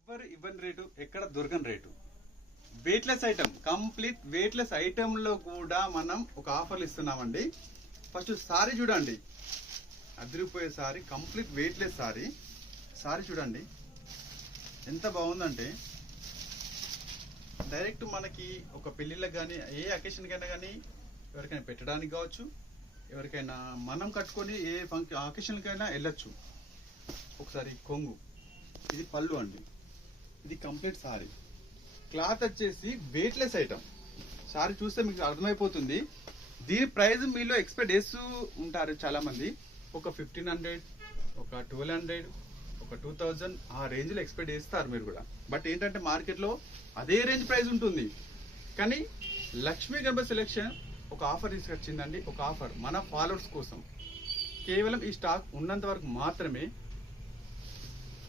ఎవరు ఇవ్వని రేటు, ఎక్కడ దొరకని rate. Weightless item, complete weightless ఐటెంలో కూడా మనం ఒక ఆఫర్లు ఇస్తున్నామండి. ఫస్ట్ సారీ చూడండి, అదిరిపోయే సారీ, కంప్లీట్ వెయిట్లెస్ సారీ. సారీ చూడండి ఎంత బాగుందంటే, డైరెక్ట్ మనకి ఒక పెళ్ళిళ్ళకి కానీ ఏ అకేషన్కైనా కానీ ఎవరికైనా పెట్టడానికి కావచ్చు, ఎవరికైనా మనం కట్టుకొని ఏ అకేషన్కైనా వెళ్ళొచ్చు. ఒకసారి కొంగు, ఇది పళ్ళు అండి, ఇది కంప్లీట్ సారీ. క్లాత్ వచ్చేసి వెయిట్లెస్ ఐటమ్. సారీ చూస్తే మీకు అర్థమైపోతుంది. దీని ప్రైస్ మీలో ఎక్స్పెక్ట్ చేస్తూ ఉంటారు చాలా మంది. ఒక 1500, ఒక 1200, ఒక 2000 ఆ రేంజ్లో ఎక్స్పెక్ట్ చేస్తారు మీరు కూడా. బట్ ఏంటంటే మార్కెట్లో అదే రేంజ్ ప్రైస్ ఉంటుంది. కానీ లక్ష్మీ గణపతి సెలెక్షన్ ఒక ఆఫర్ తీసుకొచ్చిందండి. ఒక ఆఫర్ మన ఫాలోవర్స్ కోసం. కేవలం ఈ స్టాక్ ఉన్నంత వరకు మాత్రమే,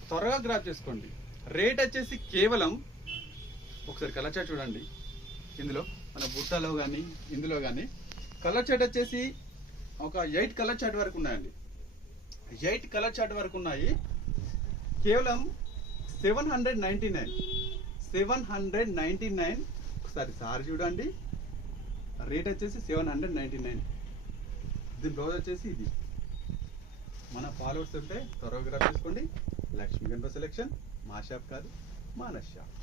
త్వరగా గ్రాప్ చేసుకోండి. రేట్ వచ్చేసి కేవలం, ఒకసారి కలర్ చార్ట్ చూడండి, ఇందులో మన బుట్టలో కానీ ఇందులో కానీ కలర్ చార్ట్ వచ్చేసి ఒక 8 కలర్ చార్ట్ వరకు ఉన్నాయండి. 8 కలర్ చార్ట్ వరకు ఉన్నాయి. కేవలం 799. ఒకసారి సారీ చూడండి, రేట్ వచ్చేసి 799. దీని బ్లౌజ్ వచ్చేసి ఇది. మన ఫాలోవర్స్ ఉంటే త్వరగా గ్రాప్ చేసుకోండి. లక్ష్మీ గణపతి సెలెక్షన్ మా షాప్ కాదు, మన షాప్.